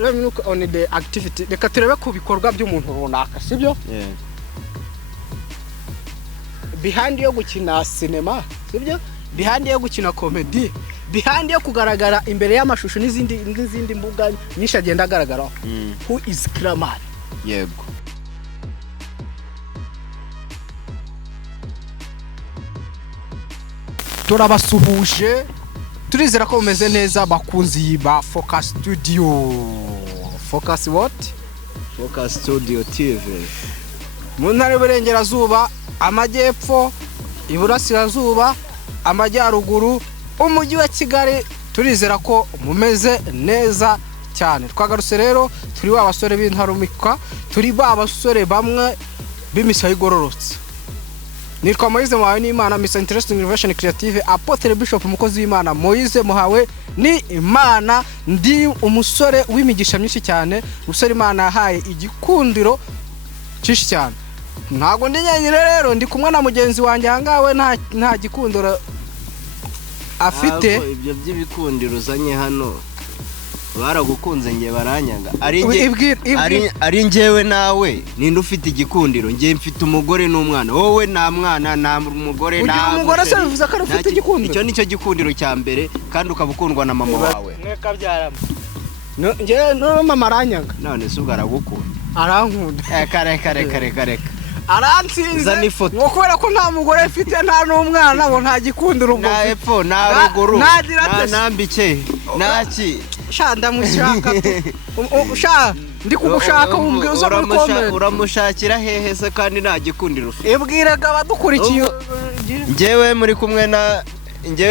let me look on the activity. Reka turebe ku bikorwa by'umuntu runaka, sibyo? Behind yo gukina cinema, sibyo? Behind yo gukina comedy, behind yo kugaragara imbere y'amashusho n'izindi mbuga nyinshi agenda agaragaraho. Who is Clamart? Yego. Turabasuhuje, turizera ko mumeze neza bakunzi ba Focus Studio. Focus what? Focus Studio TV. Mu ntara y'Uburengerazuba, Amajyepfo, Iburasirazuba, Amajyaruguru, Umujyi wa Kigali, turizera ko mumeze neza cyane. Twagarutse rero turi wa basore b'intarumikwa, turi ba basore bamwe b'imisayi igororotse. Nitwa Moise Muhawe n'Imana, Mr. Interesting Innovation Creative, Apotre Bishop Mukozi w'Imana. Moise Muhawe ni Imana, ndi umusore w'imigisha myinshi cyane, umusore Imana yahaye igikundiro cyinshi cyane. Ntago ndi nyenyine rero, ndi kumwe na mugenzi wanjye hangawe nta gikundiro afite. Ibyo by'ibikundiro uzanye hano baragukunze nge baranyanga. Ari ngewe nawe ninde ufite igikundiro? Nge mfite umugore n'umwana. Wowe nta mwana nta umugore nta umugore se bivuze ko ufite igikundiro. Icyo nicyo gikundiro cya mbere kandi ukabukundwa na mama wawe. Mweka byarama. Nge no mama aranyanga. None se ubwo aragukunda. Arankunda. Kare. Aransinze ngo kubera ko nta mugore mfite nta n'umwana ngo nta gikundiro ngo na epfo na ruguru na nambike naki sha ndamushaka sha ndi kugushaka umbwiye uza muri comment uramushakira hehe se kandi nta gikundiro ufite? Ibwiraga abadukurikiye ngewe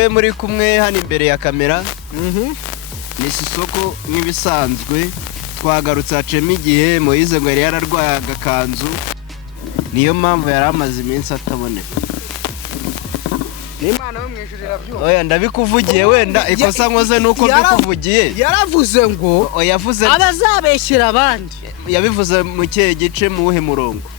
muri kumwe hano imbere ya kamera. Ni isoko nk'ibisanzwe twagarutse hacemo igihe Moise ngo yari yararwaye agakanzu, niyo mpamvu yari amaze iminsi ataboneka. N'Imana yo mwijurira byo. Oya ndabikuvugiye wenda ikosa nkoze nuko bikuvugiye. Yaravuze ngo yavuze abazabeshyira abandi. Yabivuze mu kihe gice mu wuhe murongo?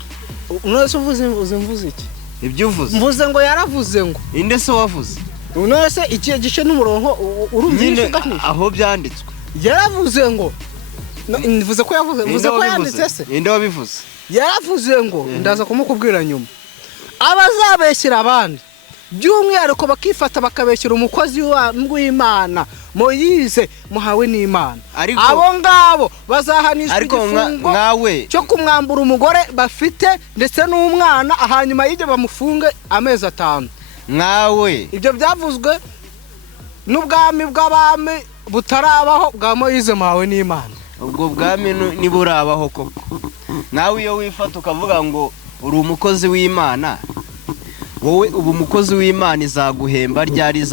Nose uvuze iki? Ibyo uvuze. Mvuze ngo yaravuze ngo. Inde se wavuze? Nose ikihe gice n'umurongo urumvisha ganisha. Aho byanditswe. Yaravuze ngo mvuze ko yavuze, mvuze ko yanditse se. Inde wabivuze? Yaravuze ngo ndaza kumukubwira nyuma. Abazabeshyira abandi by'umwihariko bakifata bakabeshyira umukozi w'Imana Moise Muhawe n'Imana. Abo ngabo bazahanishwa igifungo cyo kumwambura umugore bafite ndetse n'umwana, hanyuma y'ibyo bamufunge amezi 5. Nkawe ibyo byavuzwe n'ubwami bw'abami butarabaho bwa Moise Muhawe n'Imana. Ubwo bwami niburabaho koko. Nawe iyo wifata ukavuga ngo uri umukozi w'Imana, wowe ubu umukozi w'Imana izaguhemba ryari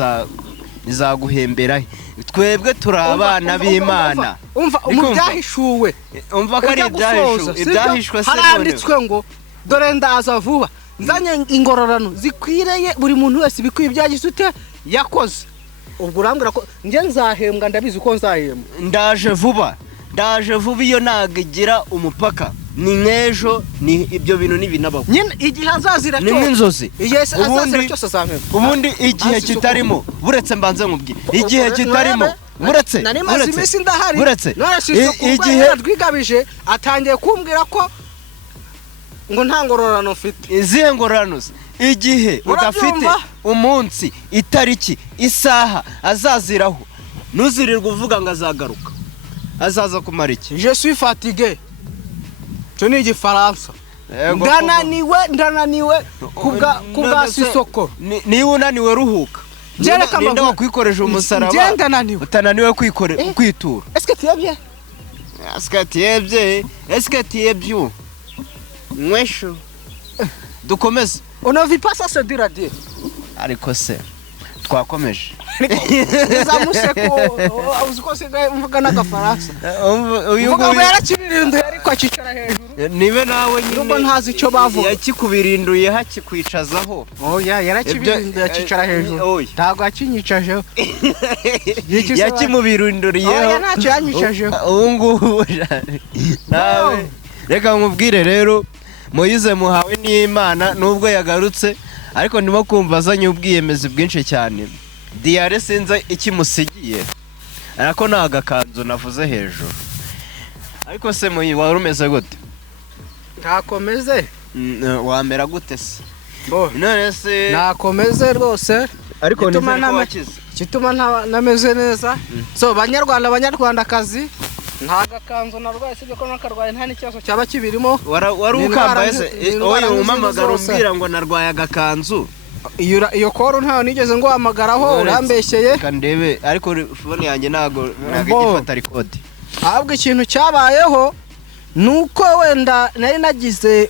izaguhembera? Twebwe turi abana b'Imana. Umva umubyahishuwe. Umva ko ari ibyahishwe se. Haranditswe ngo dore ndaza vuba nzanye ingororano zikwireye buri muntu wese bikwiye ibyagize ute yakoze. Ubwo urambwira ko nge nzahembwa, ndabizi ko nzahembwa. Ndaje vuba iyo nagira umupaka. Ni nkejo ni ibyo bintu n'ibinabaho. Nyine igihe azazira cyo. Ni nk'inzozi. Yes, azazira cyose azamera. Ubundi igihe kitarimo buretse mbanze nkubwire. Igihe kitarimo buretse. Buretse. Igihe twigabije atangiye kumbwira ko ngo nta ngororano mfite. Izihe ngororano? Igihe udafite umunsi, itariki, isaha azaziraho. Nuzirirwa uvuga ngo azagaruka. Azaza kumara iki? Je suis fatigué. Cyo ni igifaransa. Ndananiwe kubwa sisoko. Niba unaniwe ruhuka. Ninde wakwikoreje umusaraba? Utananiwe kwitura. Est-ce que tu es bien? Mwesho. Dukomeze. On ne vit pas ça se dire à dire. Ariko se twakomeje. Zamuseko uziko sigaye mvuga n'agafaransa. Uyu ngo yarakibirinduye ariko akicara hejuru. Nibe nawe nyine. Nuko ntazi icyo bavuga. Yakikubirinduye hakikwicazaho. Oya yarakibirinduye akicara hejuru. Ntago akinyicajeho. Yakimubirinduriyeho. Oya ntacyo yanyicajeho. Ubu ngubu nawe reka nkubwire rero Moise Muhawe n'Imana nubwo yagarutse ariko ndimo kumva azanye ubwiyemezi bwinshi cyane. Diare sinza ikimusigiye ariko nagakanzu navuze hejuru. ariko se muyi wari umeze gute? ntakomeze Wamera gute se? bo None se nakomeze rwose ariko gituma nizere ko wakize. gituma nameze neza so banyarwandakazi nta gakanzu narwaye sibyo ko nakarwaye nta n'ikibazo cyaba kibirimo wari ukambaye se oya umamagara umbwira ngo narwaye agakanzu iyo koro ntayo nigeze ngo hamagaraho urambeshyeye kandebe ariko phone yanjye ntago igifata record ahubwo ikintu cyabayeho nuko wenda nari nagize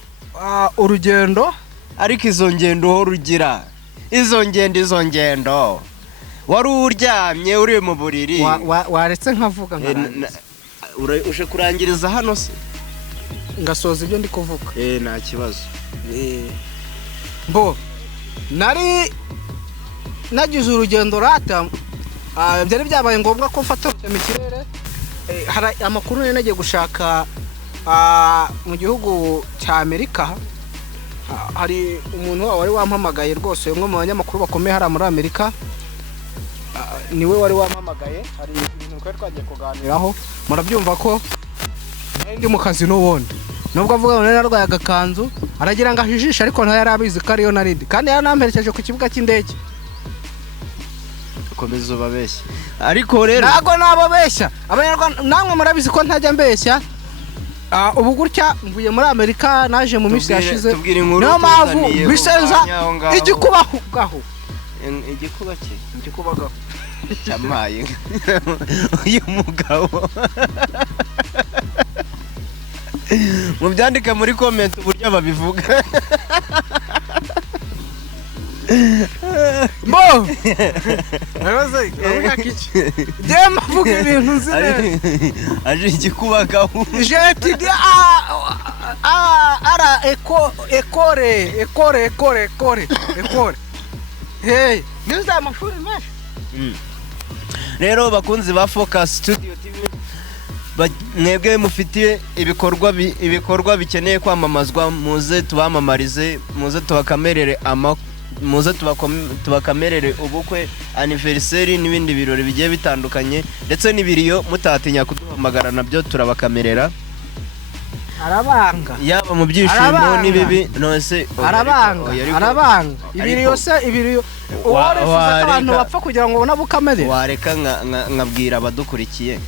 urugendo ariko izo ngendo ho rugira izo ngendo wari uryamye uri mu buriri waretse nkavuga uje kurangiriza hano se ngasoza ibyo ndi kuvuga nta kibazo bo nari nagize urugendo rata byari byabaye ngombwa ko mfata mu kirere hari amakuru nari nagiye gushaka mu gihugu cya Amerika hari umuntu wari wampamagaye rwose umwe mu banyamakuru bakomeye hari muri Amerika niwe wari wampamagaye hari ibintu twari twagiye kuganiraho murabyumva ko ndi mu kazi n'ubundi nubwo avuga ngo narwaye agakanzu aragira ngo ajijishe ariko nta yari abizi ko ariyo narindi kandi yaramperekeje ku kibuga cy'indege komeza ubabeshya ariko rero ntago nababeshya abanyarwanda namwe murabizi ko ntajya mbeshya ubu gutya mvuye muri Amerika naje mu minsi yashize niyo mpamvu bisenza igikubaho igikubagaho cyamaye uyu mugabo mubyandike muri comment uburyo babivuga bo araze urakakici dema vuga ibintu nzine aje igikubagaho jeti ara ekore hey nizo amashuri menshi rero bakunzi ba Focus Studio TV mwebwe mufitiye ibikorwa bikeneye kwamamazwa muze tubamamarize muze tubakamerere muze tubakamerere ubukwe anniversary n'ibindi birori bigiye bitandukanye ndetse n'ibiriyo mutatinya kuduhamagara nabyo turabakamerera arabanga yaba mu byishimo n'ibibi nose arabanga ibiriyo se ibiriyo uwarefuza abantu bapfa kugira ngo nabukamere wareka nkabwira abadukurikiye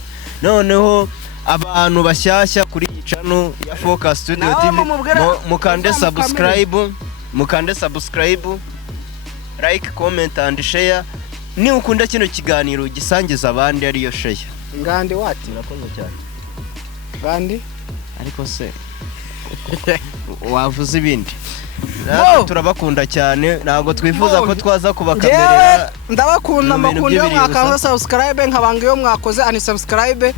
noneho abantu bashyashya kuri channel ya Focus Studio TV mukande subscribe like comment and share ni ukunda kino kiganiro gisangiza abandi ariyo share ngande wati nakoze cyane ngande ariko se wavuze ibindi turabakunda cyane ntago twifuza ko twaza kubakamerera ndabakunda makunda mwakaza subscribe nkabanga iyo mwakoze unsubscribe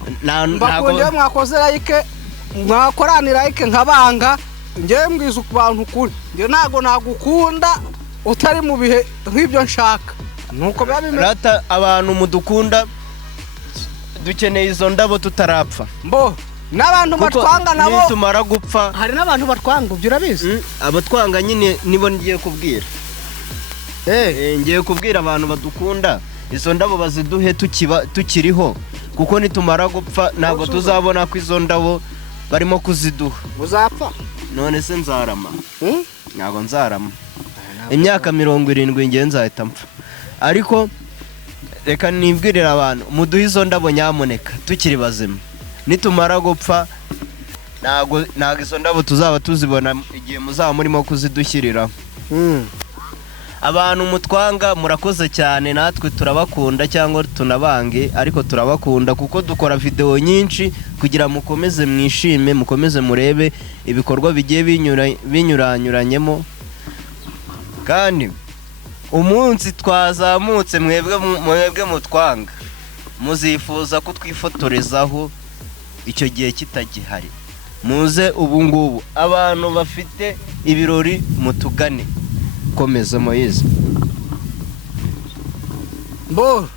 bakunda iyo mwakoze like mwakorani like nkabanga ngiye mbwiza ku bantu kuri ngiye ntago nagukunda utari mu bihe nk'ibyo nshaka nuko rata abantu mudukunda dukeneye izo ndabo tutarapfa mbo n'abantu batwanga nabo tumara gupfa hari n'abantu batwanga ubyo urabizi abatwanga nyine nibo ngiye kubwira ngiye kubwira abantu badukunda izo ndabo baziduhe tukiriho kuko nitumara gupfa ntabwo tuzabona ko izo ndabo barimo kuziduha uzapfa none se nzarama ntabwo nzarama imyaka 70 ngiye nzahita mpfa ariko reka nibwirira abantu muduhe izo ndabo nyamuneka tukiri bazima nitumara gupfa ntago izo ndabo tuzaba tuzibona igihe muzaba murimo kuzidushyirira abantu mutwanga murakoze cyane natwe turabakunda cyangwa tunabange ariko turabakunda kuko dukora video nyinshi kugira mukomeze mwishime mukomeze murebe ibikorwa bigiye binyuranyuranyemo kandi umunsi twazamutse mwebwe mutwanga muzifuza kutwifotorezaho icyo gihe kitagihari muze ubu ngubu abantu bafite ibirori mutugane komeza Moise bo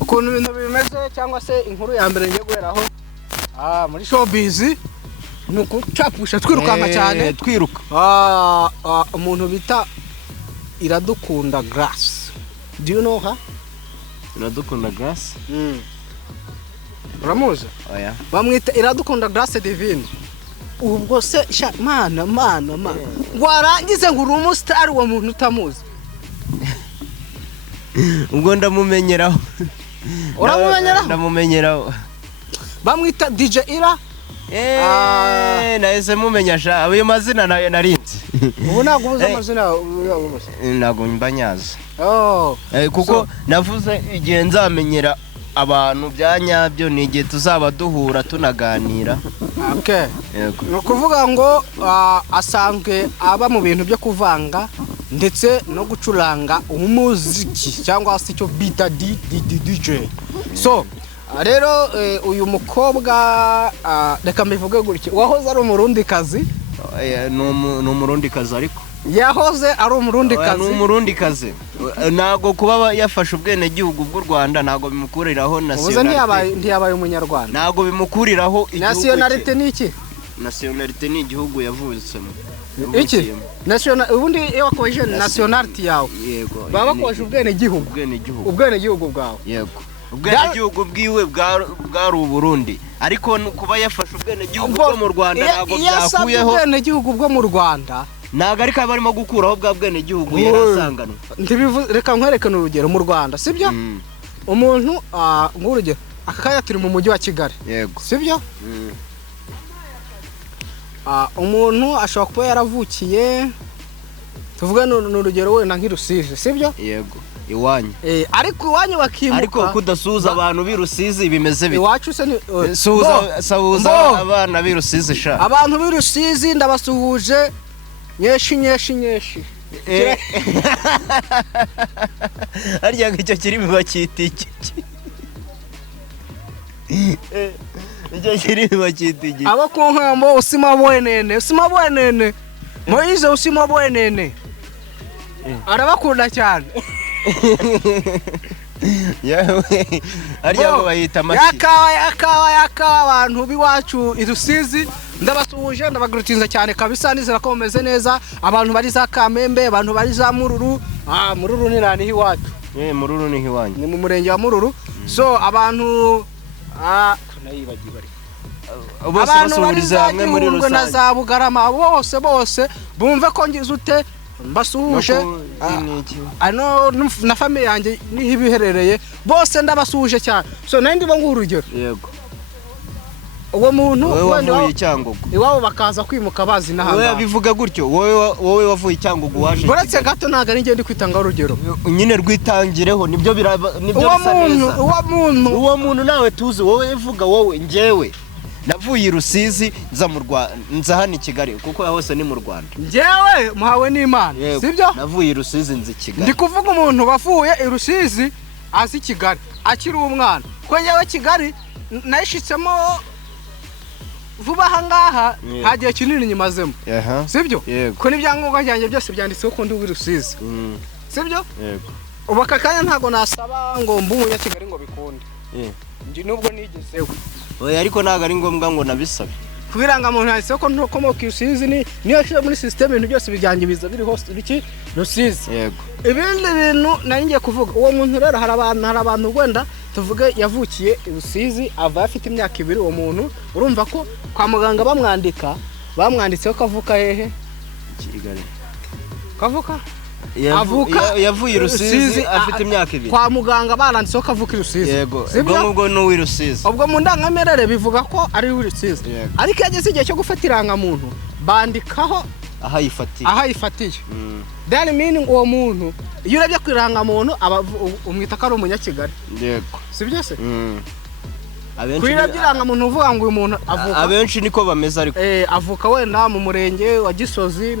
ukuntu ibintu bimeze cyangwa se inkuru ya mbere ngiye guheraho muri showbiz ni ukucapusha twirukanka cyane twiruka umuntu bita Iradukunda Grace do you know her Iradukunda Grace uramuzi oya bamwita Iradukunda Grace Divine ubwo se mana warangize ngo uri umustar wa muntu utamuzi ubwo ndamumenyeraho ndamumenyeraho bamwita DJ Ira nahise mumenya sha ayo mazina narinzi ubu ntabwo ubuze amazina ntabwo mbanyaza kuko navuze igihe nzamenyera abantu byanyabyo ni igihe tuzaba duhura tunaganira ni ukuvuga ngo asanzwe aba mu bintu byo kuvanga ndetse no gucuranga umuziki cyangwa se icyo bita DJ so rero uyu mukobwa reka mbivuge gutya wahoze ari umurundikazi ni umurundikazi ariko yahoze ari umurundikazi ni umurundikazi ntago kuba yafashe ubwene gihugu bw'u Rwanda ntago bimukuriraho ntiyabaye umunyarwanda ntago bimukuriraho igihugu nationality ni iki nationality ni igihugu yavutsemo iki ubundi iyo wakoje nationality yawe yego baba bakoje ubwene gihugu bwawe yego ubwene gihugu bwiwe bwari u Burundi ariko kuba yafashe ubwene gihugu bwo mu Rwanda ntago byakuyeho ubwene gihugu bwo mu Rwanda ntago ariko barimo gukuraho bwa bwene gihugu yarasanganwe reka nkwerekane urugero mu Rwanda sibyo umuntu nk'urugero akakaya turi mu mujyi wa Kigali yego sibyo umuntu ashobora kuba yaravukiye tuvuge n'urugero wenda nk'Irusizi sibyo yego iwanyu ariko iwanyu bakimuka ariko kudasuza abantu b'Irusizi bimeze bite iwacu se ni suza abana b'Irusizi sha abantu b'Irusizi ndabasuhuje nyeshi arya ngicyo kiri mu bakitiki icyo kiri mu bakitiki abo ku nkambo usima bwenene Moize usima bwenene arabakunda cyane yawe arya ngo bayita maki yakawa abantu biwacu Irusizi ndabasuhuje ndabagrutinza cyane kabisa nizera ko bameze neza abantu bari za Kamembe abantu bari za Mururu Mururu ni rani hiwacu Mururu ni hiwanyu ni mu murenge wa Mururu so abantu tunayibagiye bari bose basubiriza hamwe muri rusange na za Bugarama bose bumve ko ngize ute mbasuhuje ano na famille yanjye niho ibiherereye bose ndabasuhuje cyane so nandi bangu urugero yego uwo muntu wavuye Cyangugu iwabo bakaza kwimuka bazi nahanga wowe bivuga gutyo wowe wavuye Cyangugu waje boretse gato naga ninge ndi kwitanga urugero nyine rwitangireho nibyo bisa neza uwo muntu nawe tuzi wowe vuga wowe njewe navuye Irusizi nza hano i Kigali kuko hose ni mu Rwanda njewe muhawe n'Imana sibyo navuye Irusizi nzi Kigali ndi kuvuga umuntu wavuye Irusizi azi Kigali akiri umwana ko njewe Kigali nayishitsemo vuba hangaha hagiye kinini nyimazemo sibyo ko n'ibyangombwa byanjye byose byanditseho ko ndi w'Irusizi sibyo yego ubakakanya ntago nasaba ngo mbunya Kigali ngo bikunde ndi nubwo nigezeho oya ariko ntago ari ngombwa ngo nabisabe kubiranga muntu yanditseho ko ntukomoka Irusizi niyo shije muri system ibintu byose bijyanye biza biri host biki Rusizi yego ibindi bintu nari kuvuga uwo muntu rero hari abantu Rwanda tuvuge yavukiye Irusizi ava afite imyaka 2 uwo muntu urumva ko kwa muganga bamwanditseho kavuka hehe Kigali kavuka yavuye Irusizi afite imyaka 2 kwa muganga baranditseho kavuka Irusizi yego ubwo no w'Irusizi ubwo mu ndangamerere bivuga ko ari w'Irusizi ariko yageze igihe cyo gufata iranga muntu bandikaho ahayifatiye that meaning uwo muntu iyo urebye ku iranga muntu umwita ko ari umunyakigali yego sibyo se kwira byiranga muntu uvuga ngo uyu muntu avuka abenshi niko bameze ariko avuka wenda mu murenge wa Gisozi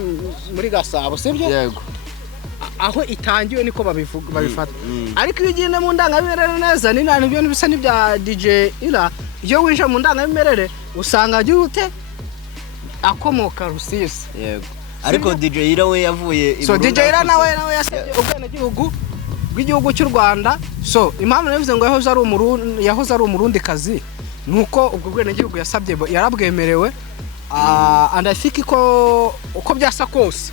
muri Gasabo sibyo yego aho itangiwe niko babifata ariko iyo ugenda mu ndangamirere neza ni nani byo bisa n'ibya DJ Ira iyo winje mu ndangamirere usanga gute akomoka Rusizi yego ariko DJ Ira we yavuye so DJ Ira nawe yasabye ubwene gihugu bw'igihugu cy'u Rwanda so impamvu navuze ngo yahoze ari umurundikazi nuko ubwo bwene gihugu yasabye yarabwemerewe and I think ko uko byasa kose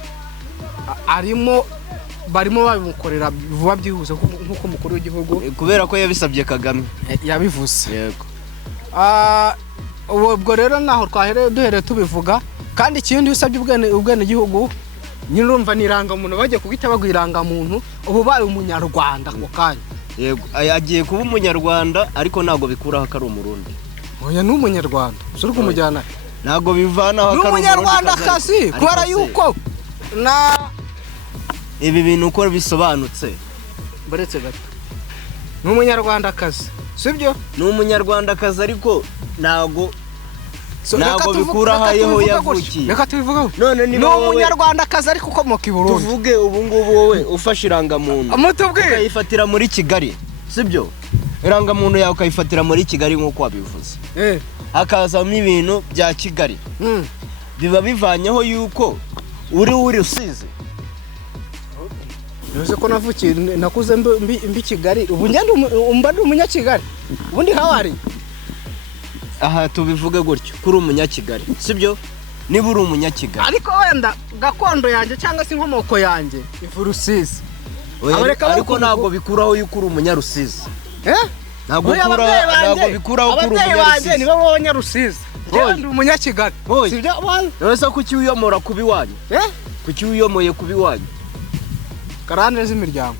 barimo babimukorera vuba byihuse nkuko mukuru w'igihugu kubera ko yabisabye Kagame yabivuze yego ubwo rero naho twahereye duhereye tubivuga kandi ikindi usabye ubwene gihugu nyine urumva nirangamuntu bagiye kubita bagwirangamuntu ubu baye umunyarwanda ako kanya yego agiye kuba umunyarwanda ariko ntago bikuraho ko ari umurundi oya ni umunyarwanda usuri kumujyana ntago bivanaho ko ari umunyarwanda kazi kubera yuko na ibi bintu uko bisobanutse baretse gato ni umunyarwanda kazi sibyo ni umunyarwanda kazi ariko ntago bikuraho aho yavukiye reka tubivugeho none ni umunyarwanda kazi ariko ukomoka i Burundi tuvuge ubu ngubu wowe ufashe irangamuntu ukayifatira muri Kigali sibyo irangamuntu yawe ukayifatira muri Kigali nk'uko wabivuze hakazamo ibintu bya Kigali biba bivanyeho yuko uri usize Nose ko navukiye nakuze mbi Kigali ubu ngende ndi umunyakigali ubundi hawari aha tubivuge gutyo kuri umunyakigali sibyo niba uri umunyakigali ariko wenda gakondo yanjye cyangwa se inkomoko yanjye ivu Rusizi ariko ntabwo bikuraho yuko uri umunyarusizi ntabwo bikuraho ko uri umunyarusizi nibo b'abanyarusizi ndi umunyakigali sibyo nose kuki wiyomora kubi wanyu kuki wiyomoye kubi wanyu karande z'imiryango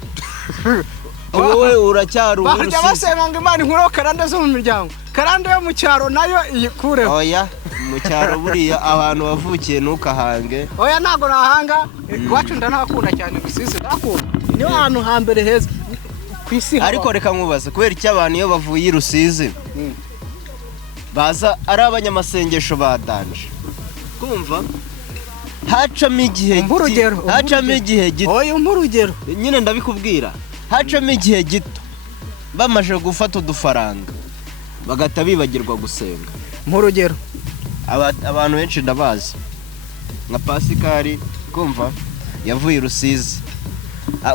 wowe uracyari urusizi bajya basenga ngo Imana inkuraho karande zo mu miryango karande yo mu cyaro nayo iyikureho oya mu cyaro buriya abantu bavukiye ntukahange oya ntago nahanga iwacu ndanakunda cyane Rusizi ndakunda niyo hantu hambere heza ku isi ariko reka nkubaze kubera iki abantu iyo bavuye i Rusizi baza ari abanyamasengesho badanje kumva hacamo igihe gito oya urugero nyine ndabikubwira hacamo igihe gito bamaje gufata udufaranga bagata bibagirwa gusenga nk'urugero abantu benshi ndabazi nka Pasikari kumva yavuye i Rusizi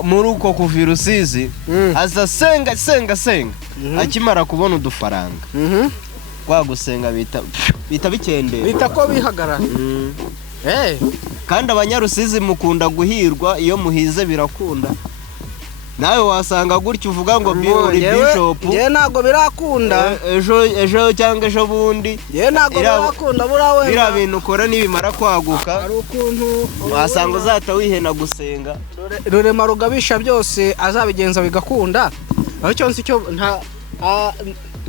muri uko kuva i Rusizi aza senga akimara kubona udufaranga kwa gusenga bita bikendera bita ko bihagarara kandi abanyarusizi mukunda guhirwa iyo muhize birakunda nawe wasanga gutyo uvuga ngo uri bishop je nago birakunda ejo cyangwa ejo bundi je nago birakunda burawe bira bintu ukora nibimara kwaguka ari ukuntu wasanga uzata wihena gusenga rurema rugabisha byose azabigenza bigakunda aho cyonse cyo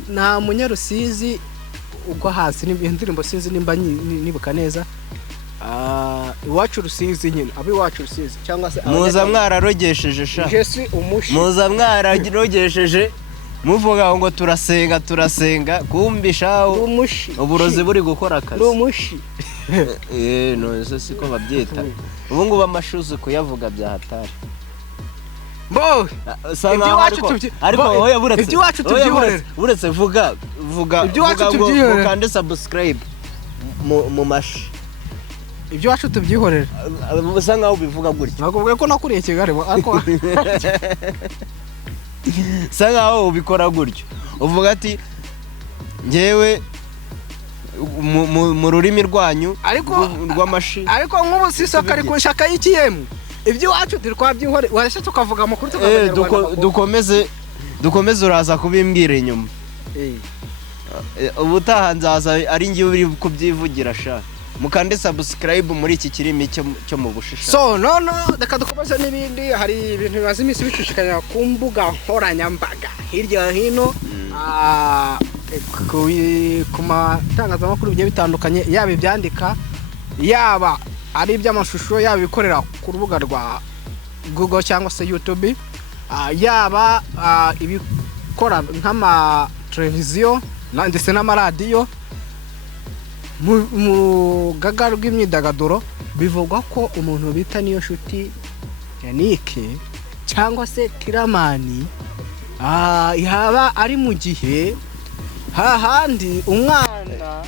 nta munyarusizi ugwa hasi n'indirimbo sinzi nimba nibuka neza iwacu Rusizi nyine iwacu Rusizi cyangwa se muza mwararogesheje sha Jesi umushi muza mwararogesheje muvuga ngo turasenga kumbishaho uburozi buri gukora akazi umushi no siko babyita ubu ngubu amashuzi kuyavuga bya hatari bo ariko oya buretse iby'iwacu tubyihorera buretse vuga ngo kande subscribe mu mashi iby'iwacu tubyihorera usa nkaho ubivuga gutya nakubwiye ko nakuriye Kigali ariko usa nkaho ubikora gutyo uvuga ati ngewe mu rurimi rwanyu rw'amashi ariko nk'ubu sisoka ari kunshaka y'ikiyemu iby'iwacu twabyihorera warese tukavuga amakuru dukomeze uraza kubimbwira inyuma ubutaha nzaza ari ngiye uri kubyivugira sha mukande subscribe muri iki kirimi cyo mu bushisha so no reka dukomeze n'ibindi hari ibintu bimaze iminsi bicishikanya ku mbuga nkoranyambaga hirya hino ku matangazamakuru bigiye bitandukanye yaba ibyandika yaba ari iby'amashusho yaba ibikorera ku rubuga rwa Google cyangwa se YouTube yaba ibikora nk'amateleviziyo ndetse n'amaradiyo mu gaga rw'imyidagaduro bivugwa ko umuntu bita niyo nshuti Yannick cyangwa se Kiramani yaba ari mu gihe hahandi umwana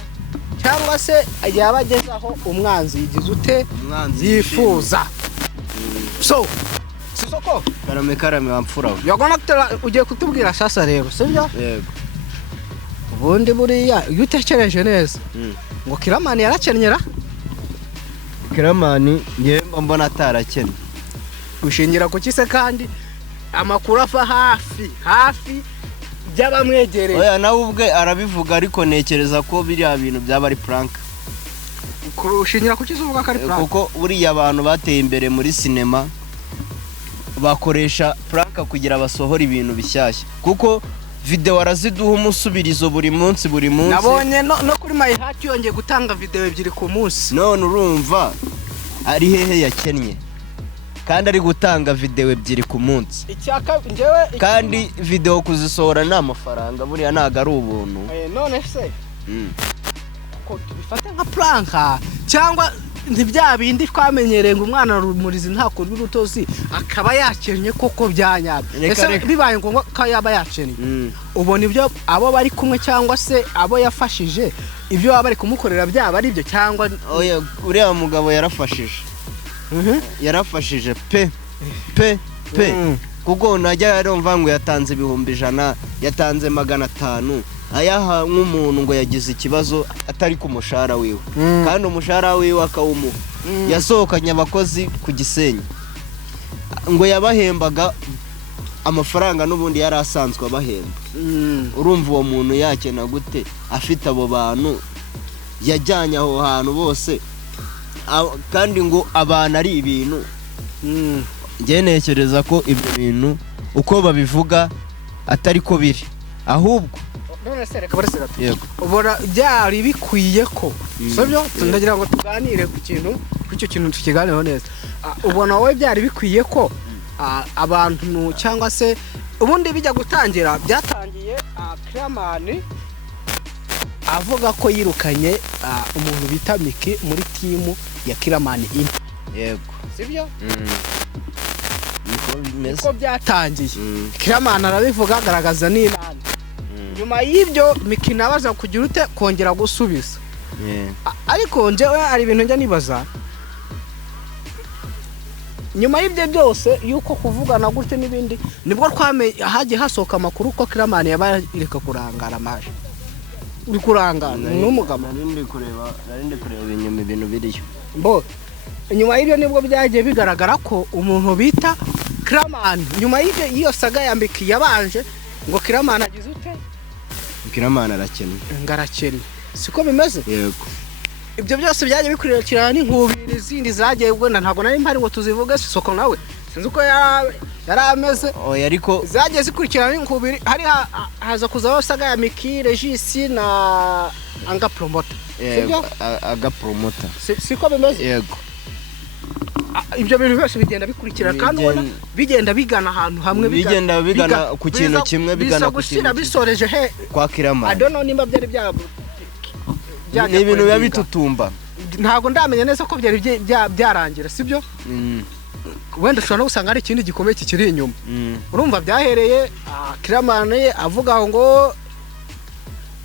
cyangwa se yaba agezaho umwanzi yigize ute yifuza so sisoko karame wamfura yagona ugiye kutubwira sasa rero sibyo yego ubundi buriya iyo utekereje neza ngo Kiramani yarakenyera Kiramani ngiye mbona atarakennye ushingira ku kise kandi amakuru afa hafi by'abamwegereye. oya nawe ubwe arabivuga ariko nekereza ko biriya bintu byaba ari prank Ushingira ku kizuvuga ko ari prank. kuko buriya abantu bateye imbere muri sinema bakoresha prank kugira basohora ibintu bishyashya kuko video araziduha umusubirizo buri munsi nabonye no kuri My Heart yongeye gutanga video ebyiri ku munsi. none urumva ari hehe yakennye kandi ari gutanga video ebyiri ku munsi Icyaka njyewe kandi video kuzisohora nta mafaranga buriya ntago ari ubuntu none se ko tubifate nka prank cyangwa ntibya bindi twamenyereye ngo umwana rumurizi ntako rw'urutozi akaba yakennye koko byanyabye. Ese bibaye ngombwa ko yaba yakennye ubona ibyo abo bari kumwe cyangwa se abo yafashije ibyo baba bari kumukorera byaba ari byo cyangwa oya uriya mugabo yarafashije yarafashije pe kuko najya yarumva ngo yatanze 100 yatanze 500 ayaha nk'umuntu ngo yagize ikibazo atari ku mushahara wiwe kandi umushahara wiwe akawumuha yasohokanye abakozi ku Gisenyi ngo yabahembaga amafaranga n'ubundi yari asanzwe abahemba. Urumva uwo muntu yakena gute afite abo bantu yajyanye aho hantu bose kandi ngo abantu ari ibintu njye nekereza ko ibyo bintu uko babivuga atari ko biri ahubwo none se reka barasera ubora byari bikwiye ko sobyo tundagira ngo tuganire ku kintu kucyo kintu tukiganireho neza. Ubona wowe byari bikwiye ko abantu cyangwa se ubundi bijya gutangira byatangiye Clearman avuga ko yirukanye umuntu bita Miki muri timu ya Clearman Impa. Yego sibyo niko byatangiye Clearman arabivuga agaragaza n'inani nyuma y'ibyo Miki nabaza kugira ute kongera gusubiza ariko njewe ari ibintu njya nibaza nyuma y'ibyo byose yuko kuvugana gutyo n'ibindi nibwo hagiye hasoka amakuru ko Clearman yabareka kurangara amaje uri kurangana n'umugabo narindi kureba inyuma ibintu biriyo mbo nyuma y'ibyo nibwo byagiye bigaragara ko umuntu bita Clearman nyuma y'ibyo iyo saga ya Miki yabanje ngo Clearman agize ute Clearman arakennye ngarakennye siko bimeze. Yego ibyo byose byaje bikurikirana n'inkubiri zindi zagiye ubwo ntabwo nari mpari ngo tuzivuge soko nawe sinzi uko yarameze oya ariko zagiye zikurikirana n'inkubiri hari haza kuzaho saga ya Miki Regis na Anga Promoter. Yego Aga Promoter siko bimeze. Yego ibyo bintu byose bigenda bikurikira kandi ubona bigenda bigana ahantu hamwe bigenda ku kintu kimwe bigana ku kintu bisoreje he kwa Clearman. I don't know nimba byari byabo ni ibintu bitutumba ntago ndamenya neza ko byari byarangira sibyo wenda ushobora no gusanga ari ikindi gikomeye kikiri inyuma. Urumva byahereye Clearman avuga ngo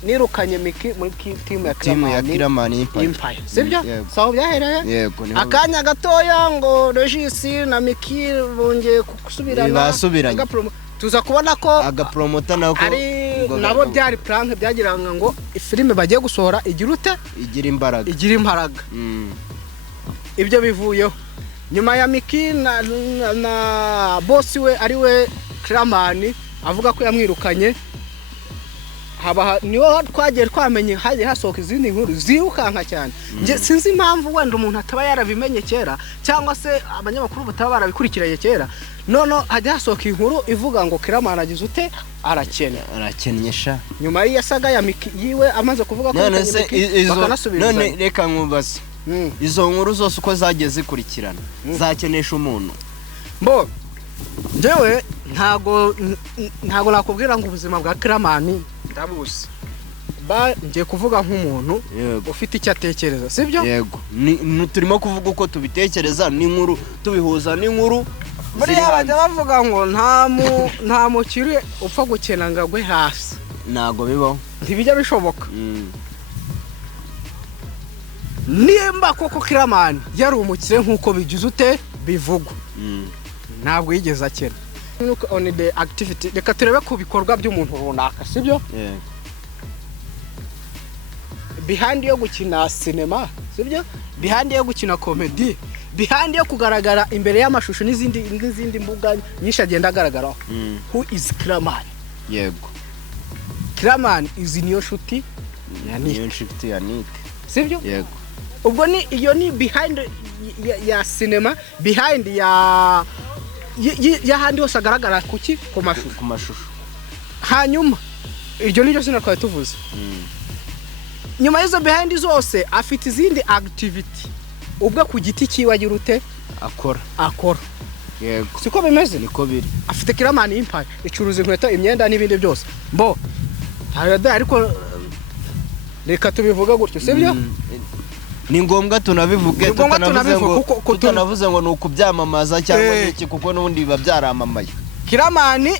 nirukanye Miki muri timu ya Clearman Empire sibyo saho byahereye. Yego akanya gatoya ngo Regis na Miki bongeye kusubirana tuza kubona ko Aga Promoter nako ari nabo byari prank byagiranga ngo filime bagiye gusohora igira ute igira imbaraga ibyo bivuyeho nyuma ya Miki na boss we ari we Clearman avuga ko yamwirukanye niho twagiye twamenye haje hasohoka izindi nkuru zirukanka cyane. Nje sinzi impamvu wenda umuntu ataba yarabimenye kera cyangwa se abanyamakuru bataba barabikurikiranye kera nono haje hasohoka inkuru ivuga ngo Clearman agize ute arakennye sha nyuma y'asaga ya Miki yiwe amaze kuvuga ko none reka nkubaze izo nkuru zose uko zagiye zikurikirana zakenesha umuntu mbo njewe ntago nakubwira ngo ubuzima bwa Clearman ndabuzi ngiye kuvuga nk'umuntu ufite icyo atekereza sibyo. Yego turimo kuvuga uko tubitekereza n'inkuru tubihuza n'inkuru buriya bajya bavuga ngo nta mukiri upfa gukena ngo agwe hasi ntago bibaho ntibijya bishoboka. Nimba koko Clearman yari umukire nk'uko bigize ute bivugwa ntabwo yigeze akena on the activity reka turebe ku bikorwa by'umuntu runaka sibyo. Behind yo gukina cinema sibyo behind yo gukina comedy behind yo kugaragara imbere y'amashusho n'izindi mbuga nyinshi agenda agaragaraho who is Clearman. Yego Kiramani izi niyo nshuti niyo nshuti ya Nite sibyo yego ubwo ni iyo ni behind ya cinema behind ya handi hose agaragara kuki ku mashusho hanyuma iryo niryo zina twari tuvuze nyuma y'izo behind zose afite izindi activity ubwo ku giti kiwe agira ute akora yego siko bimeze niko biri afite Kiramani Empire icuruza inkweto imyenda n'ibindi byose mbo ntayo ariko reka tubivuga gutyo sibyo ni ngombwa tunabivuge tutanavuze ngo nuko byamamaza cyangwa iki kuko nubundi biba byaramamaye Kiramani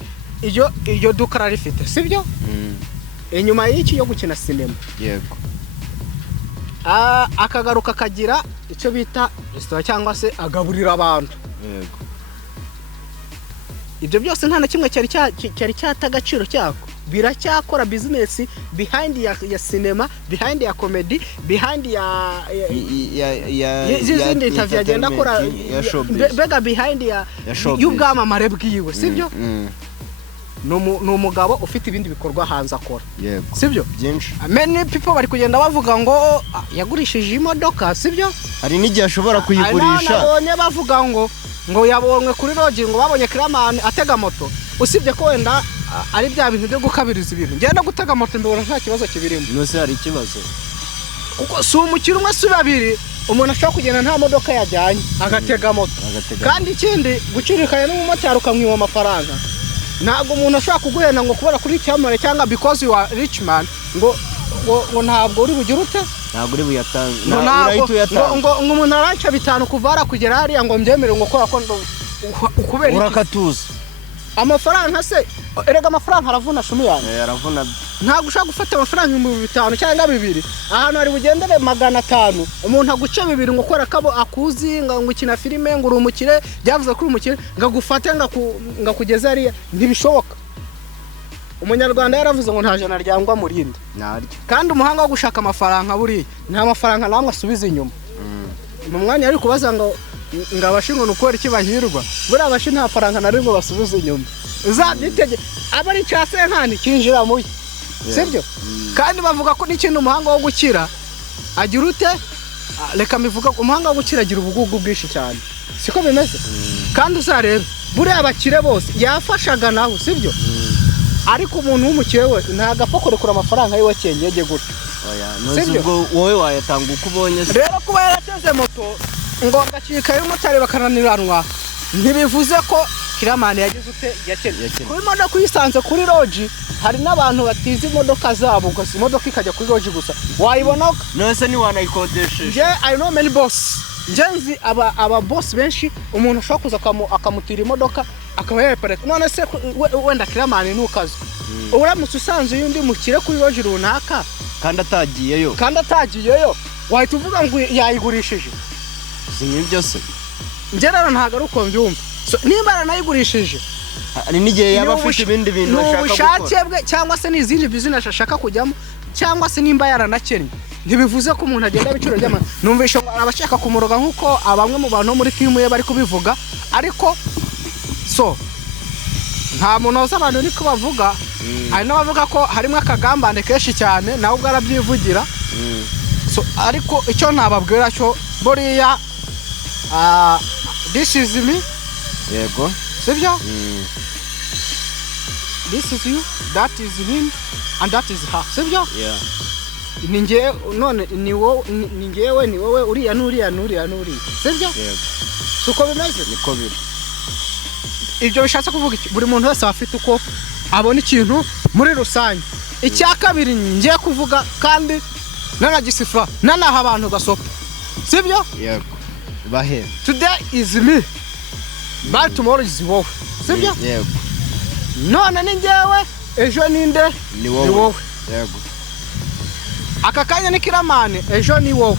iryo duka rifite sibyo inyuma y'iki yo gukina cinema yego akagaruka kagira icyo bita restaurant cyangwa se agaburira abantu yego ibyo byose nta na kimwe cyari cyatagaciro cyako biracyakora business behind ya cinema behind ya comedy behind ya zizindi interview agenda akora bega behind ya y'ubwamamare bwiwe sibyo ni umugabo ufite ibindi bikorwa hanze akora sibyo byinshi many people bari kugenda bavuga ngo yagurishije imodoka sibyo hari n'igihe ashobora kuyigurisha nabonye bavuga ngo yabonwe kuri Lodge ngo babonye Kiramani atega moto usibye ko wenda ari bya bintu byo gukabiriza ibintu ngenda gutega moto ndabona nta kibazo kibirimo nose hari ikibazo kuko si umukiro umwe si babiri umuntu ashobora kugenda nta modoka yajyanye agatega moto kandi ikindi gucirikanya n'umumotari ukamwiba amafaranga ntabwo umuntu ashobora kuguhena ngo kubera kuri cyamare cyangwa because you are rich man ngo ntabwo uri bugira ute ntabwo uri buyatange ngo umuntu aranca bitanu kuvara kugera hariya ngo mbyemere ngo kora ko ukubera urakatuza amafaranga se erega amafaranga aravuna shumi yanjye aravuna ntabwo ushaka gufata amafaranga 5,000 cyangwa 2 ahantu ari bugendere 500 umuntu aguce 2 ngo kora kabo akuzi ngo ukina filime ngo urumukire byavuze kuri umukire ngagufate ngakugeza ari ntibishoboka umunyarwanda yaravuze ngo nta jana ryangwa murinde naryo kandi umuhanga wo gushaka amafaranga buri nta mafaranga namwe asubiza inyuma mu mwanya ari kubaza ngo ngabashingo nukora iki bahirwa buri abashi nta faranga nari ngo basubize inyuma uzaditege abari cyase nkani kinjira muye sibyo kandi bavuga ko n'ikintu umuhanga wo gukira agira ute reka mivuga umuhanga wo gukira agira ubugugu bwinshi cyane siko bimeze kandi uzarebe buri abakire bose yafashaga naho sibyo ariko umuntu w'umukire we ntaga apfa kurekura amafaranga yiwe cyengege gutyo sibyo wowe wayatanga uko ubonye rero kuba yarateze moto ngo ngakika y'umutari bakananiranwa ntibivuze ko Kiramani yagize ute yakene kuri modoka kuyisanze kuri Lodge hari n'abantu batiza imodoka zabo gusa imodoka ikajya kuri Lodge gusa wayibona nose ni wanayikodesheje je I know many boss ngenzi aba boss benshi umuntu ashaka kuza akamutira imodoka akaba yayipareka none se wenda Kiramani nukaze uramutse usanze yundi mukire kuri Lodge runaka kandi atagiyeyo wahita uvuga ngo yayigurishije sinye byose ngerero ntago ari uko mbyumva nimba aranayigurishije ari n'igihe yaba afite ibindi bintu ashaka gukora ubushake bwe cyangwa se n'izindi business ashaka kujyamo cyangwa se nimba yaranakennye ntibivuze ko umuntu agenda biciro by'ama numvisha abashaka kumuroga nkuko abamwe mu bantu muri team ye bari kubivuga ariko so nta muntu wose abantu uri kubavuga hari n'abavuga ko harimo akagambane kenshi cyane nawe ubwo arabyivugira so ariko icyo ntababwira cyo buriya this is me yego sibyo this is you that is him and that is her sibyo ninge none ni wowe uriya nuriya sibyo suko bimeze niko biri ibyo bishatse kuvuga iki buri muntu wese afite uko abona ikintu muri rusange icya kabiri ngiye kuvuga kandi nanagisifra nanaha abantu gasopa sibyo yego bahe today is me but tomorrow is wowe sibyo yego none ni ngewe ejo ninde ni wowe yego aka kanya ni Kiramani ejo ni wowe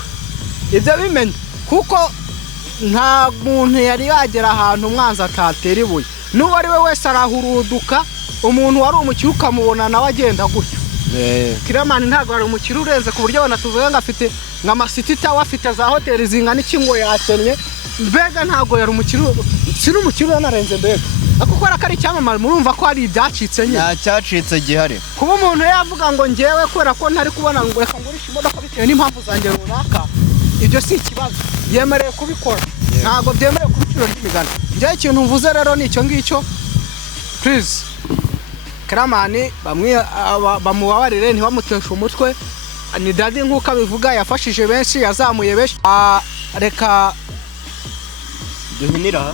ibyo bimenye kuko nta muntu yari yagera ahantu umwanzi atatera ibuye n'uwo ari we wese arahuruduka umuntu wari umukire ukamubona nawe agenda gutyo Kiramani ntabwo ari umukire urenze ku buryo banatuvuga ngo afite nka City Tower afite za hoteli zingana iki ngo yakennye mbega ntabwo yari umukire si n'umukire yanarenze mbega ariko kubera ko ari icyamamare murumva ko hari ibyacitse nyine nta cyacitse gihari. kuba umuntu yavuga ngo ngewe kubera ko ntari kubona ngo reka ngurishe imodoka bitewe n'impamvu zanjye runaka ibyo si ikibazo yemerewe kubikora ntabwo byemerewe ku biciro by'imigani njyewe ikintu mvuze rero ni icyo ngicyo please Karamani bamubabarire ntibamuteshe umutwe ni Daddy nk'uko abivuga yafashije benshi yazamuye benshi reka duhinira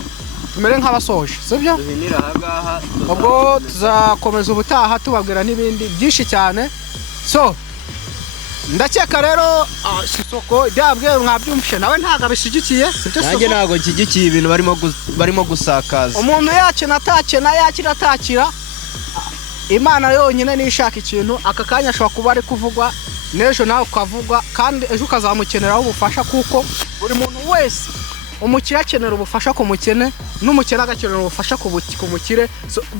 tumere nk'abasoje sibyo duhinira aha ubwo tuzakomeza ubutaha tubabwira n'ibindi byinshi cyane so ndakeka rero Sisoko byabwe mwabyumvishe nawe ntago abishigikiye sibyo nanjye ntago nshyigikiye ibintu barimo gusakaza umuntu yakina atakira Imana yonyine nishaka ikintu aka kanya ashobora kuba ari kuvugwa n'ejo nawe ukavugwa kandi ejo ukazamukeneraho ubufasha kuko buri muntu wese umukire akenera ubufasha ku mukene n'umukene agakenera ubufasha ku mukire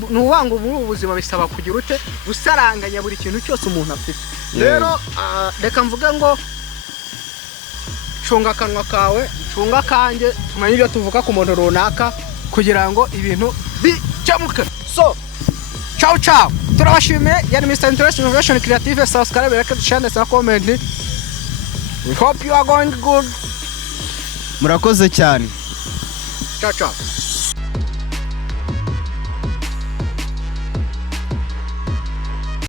ni ubanga muri ubu buzima bisaba kugira ute gusaranganya buri kintu cyose umuntu afite rero reka mvuge ngo cunga akanwa kawe cunga kanjye tumenye ibyo tuvuga ku muntu runaka kugira ngo ibintu bikemuke so ciao ciao turabashimiye yari Mr International Innovation Creative subscribe like share and comment we hope you are going good murakoze cyane ciao ciao